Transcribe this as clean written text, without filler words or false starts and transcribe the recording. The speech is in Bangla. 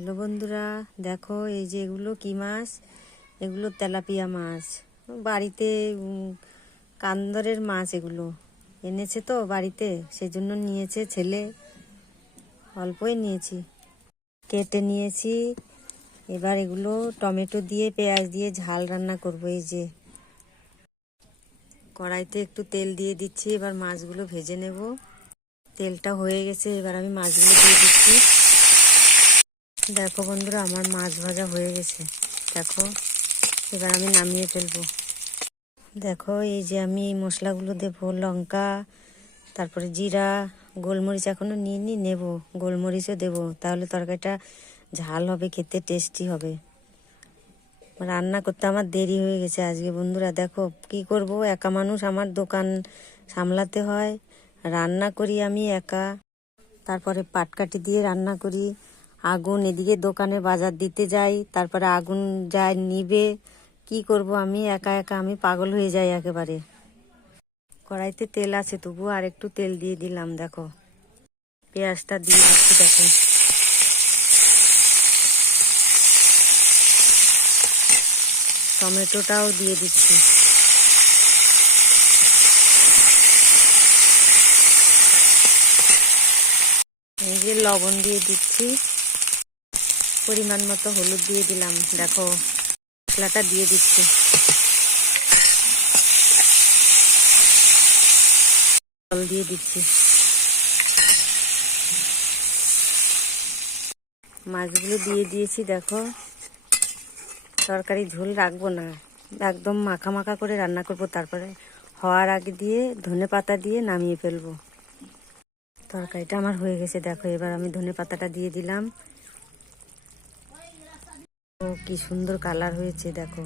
হ্যালো বন্ধুরা, দেখো এই যে এগুলো কি মাছ, এগুলো তেলাপিয়া মাছ। বাড়িতে কান্দরের মাছ এগুলো এনেছে তো বাড়িতে, সেজন্য নিয়েছে ছেলে, অল্পই নিয়েছি, কেটে নিয়েছি। এবার এগুলো টমেটো দিয়ে পেঁয়াজ দিয়ে ঝাল রান্না করব। এই যে কড়াইতে একটু তেল দিয়ে দিচ্ছি, এবার মাছগুলো ভেজে নেব। তেলটা হয়ে গেছে, এবার আমি মাছগুলো দিয়ে দিচ্ছি। দেখো বন্ধুরা, আমার মাছ ভাজা হয়ে গেছে। দেখো এবার আমি নামিয়ে ফেলবো। দেখো এই যে আমি এই মশলাগুলো দেবো, লঙ্কা, তারপরে জিরা, গোলমরিচ এখনো নিয়ে নেব, গোলমরিচও দেবো, তাহলে তরকারিটা ঝাল হবে, খেতে টেস্টি হবে। রান্না করতে আমার দেরি হয়ে গেছে আজকে বন্ধুরা। দেখো কি করব, একা মানুষ, আমার দোকান সামলাতে হয়, রান্না করি আমি একা, তারপরে পাটকাঠি দিয়ে রান্না করি, আগুন এদিকে দোকানে বাজার দিতে যাই, তারপরে আগুন যায় নিবে। কি করব আমি একা একা, আমি পাগল হয়ে যাই একেবারে। কড়াইতে তেল আছে, তবু আর একটু তেল দিয়ে দিলাম। দেখো পেঁয়াজটা দিয়ে দিচ্ছি। দেখো টমেটোটাও দিয়ে দিচ্ছি। এই যে লবণ দিয়ে দিচ্ছি, পরিমাণ মতো হলুদ দিয়ে দিলাম। দেখো মশলাটা দিয়ে দিচ্ছি, জল দিয়ে দিচ্ছি। মাছগুলো দিয়ে দিয়েছি। দেখো তরকারি ঝোল রাখবো না, একদম মাখা মাখা করে রান্না করব, তারপরে হওয়ার আগে দিয়ে ধনে পাতা দিয়ে নামিয়ে ফেলবো। তরকারিটা আমার হয়ে গেছে। দেখো এবার আমি ধনে পাতাটা দিয়ে দিলাম। ও কি সুন্দর কালার হয়েছে দেখো।